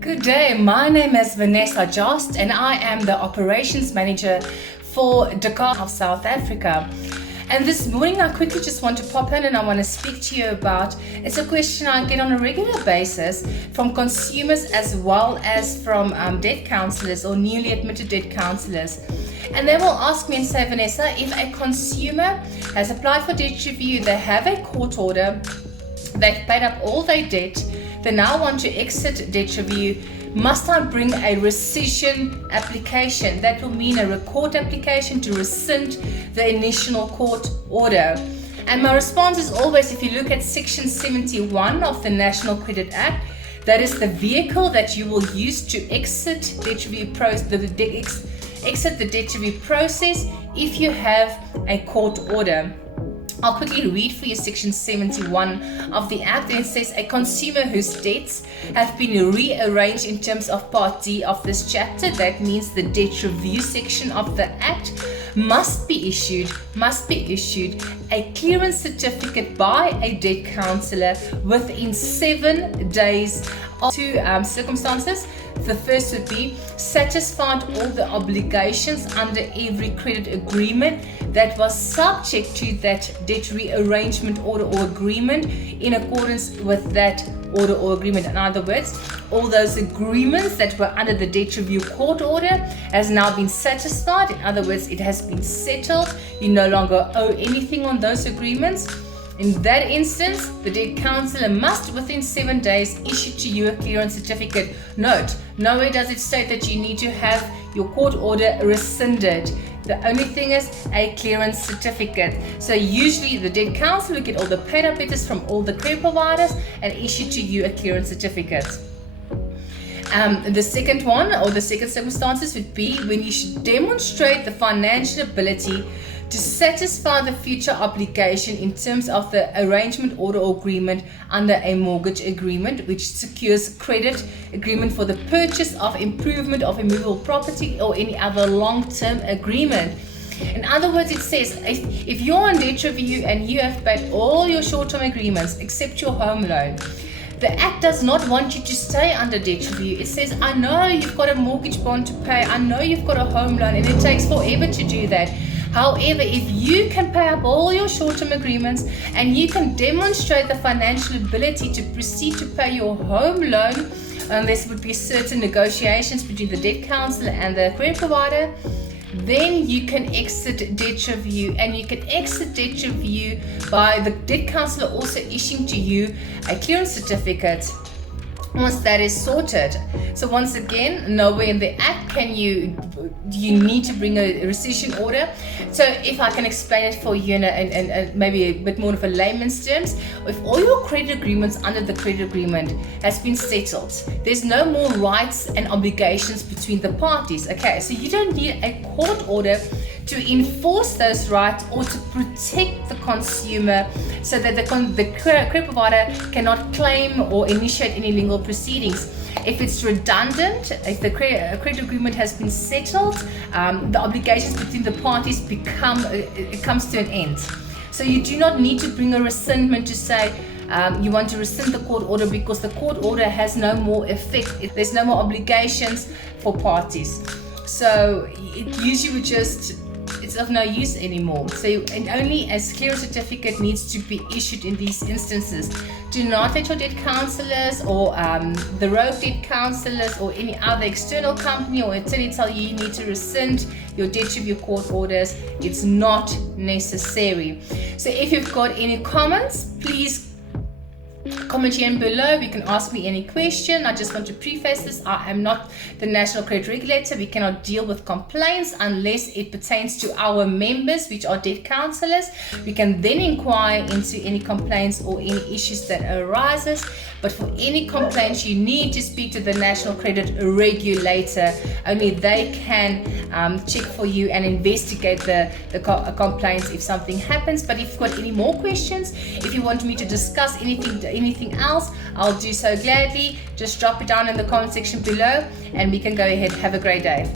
Good day, my name is Vanessa Johst and I am the Operations Manager for Dakar of South Africa. And this morning I quickly just want to pop in and I want to speak to you about, it's a question I get on a regular basis from consumers as well as from debt counsellors or newly admitted debt counsellors. And they will ask me and say, Vanessa, if a consumer has applied for debt review, they have a court order, they've paid up all their debt, they now want to exit debt review, must I bring a rescission application? That will mean a court application to rescind the initial court order. And my response is always, if you look at section 71 of the National Credit Act, that is the vehicle that you will use to exit debt review exit the debt review process if you have a court order. I'll quickly read for you section 71 of the Act, and it says a consumer whose debts have been rearranged in terms of Part D of this chapter, that means the debt review section of the Act, must be issued a clearance certificate by a debt counsellor within 7 days of two circumstances. The first would be satisfied all the obligations under every credit agreement that was subject to that debt rearrangement order or agreement in accordance with that order or agreement. In other words, all those agreements that were under the debt review court order has now been satisfied. In other words, it has been settled. You no longer owe anything on those agreements. In that instance, the debt counsellor must within 7 days issue to you a clearance certificate. Note, nowhere does it state that you need to have your court order rescinded. The only thing is a clearance certificate. So usually the debt counsellor will get all the paid up letters from all the credit providers and issue to you a clearance certificate. The second one, or the second circumstances, would be when you should demonstrate the financial ability to satisfy the future obligation in terms of the arrangement order or agreement under a mortgage agreement, which secures credit agreement for the purchase of improvement of immovable property or any other long-term agreement. In other words, it says if you're on debt review and you have paid all your short-term agreements except your home loan, the Act does not want you to stay under debt review. It says, I know you've got a mortgage bond to pay, I know you've got a home loan, and it takes forever to do that. However, if you can pay up all your short-term agreements and you can demonstrate the financial ability to proceed to pay your home loan, and there would be certain negotiations between the debt counsellor and the credit provider, then you can exit debt review. And you can exit debt review by the debt counsellor also issuing to you a clearance certificate once that is sorted. So once again, nowhere in the Act can you need to bring a rescission order. So if I can explain it for you and maybe a bit more of a layman's terms, if all your credit agreements under the credit agreement has been settled, there's no more rights and obligations between the parties. Okay, so you don't need a court order to enforce those rights or to protect the consumer so that the credit provider cannot claim or initiate any legal proceedings. If it's redundant, if the credit agreement has been settled, the obligations between the parties it comes to an end. So you do not need to bring a rescindment to say you want to rescind the court order because the court order has no more effect. There's no more obligations for parties. So it usually it's of no use anymore. So and only a clearance certificate needs to be issued in these instances. Do not let your debt counsellors or the rogue debt counsellors or any other external company or attorney tell you need to rescind your debt review court orders. It's not necessary. So if you've got any comments, please comment here below. You can ask me any question. I just want to preface this. I am not the National Credit Regulator. We cannot deal with complaints unless it pertains to our members, which are debt counsellors. We can then inquire into any complaints or any issues that arises. But for any complaints, you need to speak to the National Credit Regulator. Only they can check for you and investigate the complaints if something happens. But if you've got any more questions, if you want me to discuss anything else, I'll do so gladly. Just drop it down in the comment section below and we can go ahead. Have a great day.